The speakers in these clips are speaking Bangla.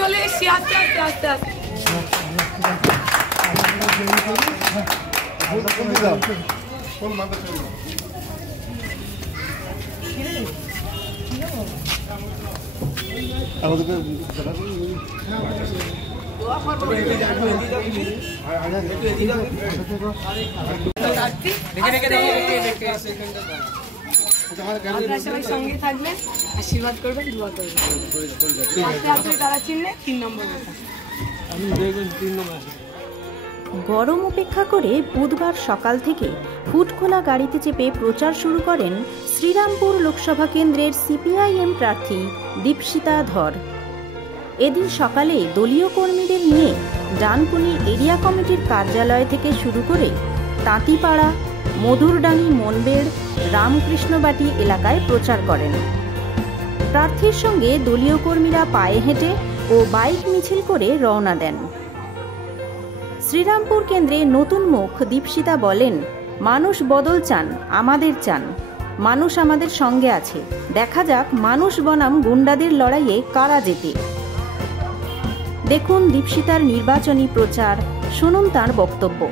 চলে এসছি আস্তে আস্তে আস্তে আস্তে। আপনারা সবাই সঙ্গে থাকবেন, আশীর্বাদ করবেন, দোয়া করবেন। তারা চিনলে 3 নম্বর। গরম উপেক্ষা করে বুধবার সকাল থেকে ফুটখোলা গাড়িতে চেপে প্রচার শুরু করেন শ্রীরামপুর লোকসভা কেন্দ্রের সিপিআইএম প্রার্থী দীপশিতা ধর। এদিন সকালে দলীয় কর্মীদের নিয়ে ডানকুনি এরিয়া কমিটির কার্যালয় থেকে শুরু করে তাঁতিপাড়া, মধুরডাঙ্গি, মনবেড়, রামকৃষ্ণবাটি এলাকায় প্রচার করেন। প্রার্থীর সঙ্গে দলীয় কর্মীরা পায়ে হেঁটে ও বাইক মিছিল করে রওনা দেন। শ্রীরামপুর কেন্দ্রে নতুন মুখ দীপশিতা বলেন, মানুষ বদল চান, আমাদের চান, মানুষ আমাদের সঙ্গে আছে, দেখা যাক মানুষ বনাম গুন্ডাদের লড়াইয়ে কারা জেতে। দেখুন দীপশিতার নির্বাচনী প্রচার, শুনুন তার বক্তব্য।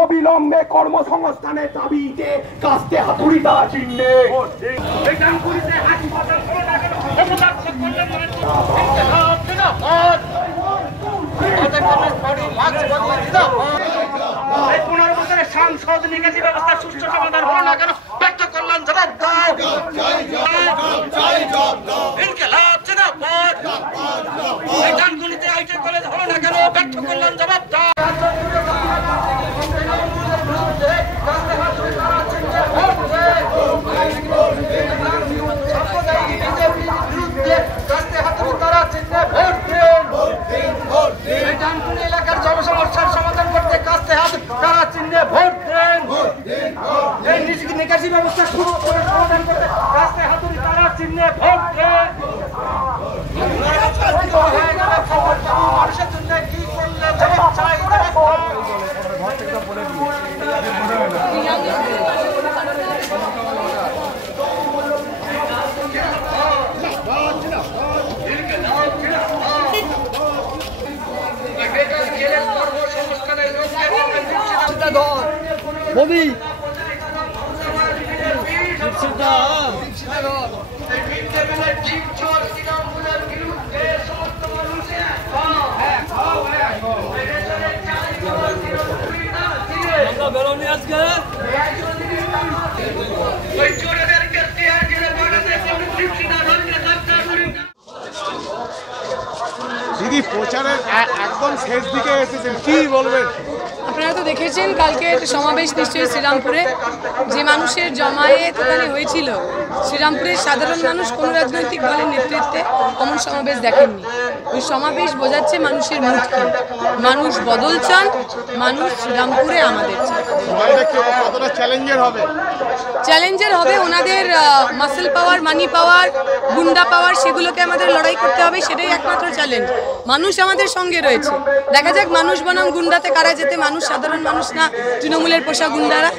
অবিলম্বে কর্মসংস্থানের দাবিতে কাস্তে হাতুড়ি দ্বারা চিহ্নে সাংসদ নিকাশি ব্যবস্থা সুষ্ঠু সমাধান হলো না কেন? ব্যক্ত করলাম জবাব দাও। ইনকিলাব জিন্দাবাদ। এই ডানকুনিতে আইটি কলেজ হলো না কেন? ব্যক্ত করলাম জবাব দাও। এলাকার জনসমস্যার সমাধান করতে কাস্তে হাত তারা চিহ্নে ভোট দেন। এই নিকাশি ব্যবস্থা সমাধান করতে কাস্তে হাতুড়ি তারা চিহ্নে ভোট দেন। মানুষের জন্য কি করলে জবাব চাই, মোদি বেরোনি আজকে দিদি প্রচারের একদম শেষ দিকে এসেছেন, কি বলবেন? আপনারা তো দেখেছেন কালকে সমাবেশ নিশ্চয়ই শ্রীরামপুরে যে মানুষের জমায়েত ওখানে হয়েছিল। শ্রীরামপুরের সাধারণ মানুষ কোনো রাজনৈতিক দলের নেতৃত্বে অমন সমাবেশ দেখেননি। ওই সমাবেশ বোঝাচ্ছে মানুষের মুখ কি, মানুষ বদল চান, মানুষ শ্রীরামপুরে আমাদের চান। চ্যালেঞ্জের হবে ওনাদের মাসেল পাওয়ার, মানি পাওয়ার, গুন্ডা পাওয়ার, সেগুলোকে আমাদের লড়াই করতে হবে, সেটাই একমাত্র চ্যালেঞ্জ। মানুষ আমাদের সঙ্গে রয়েছে, দেখা যাক মানুষ বনাম গুন্ডাতে কারা যেতে, মানুষ সাধারণ মানুষ না তৃণমূলের পোষা গুন্ডারা।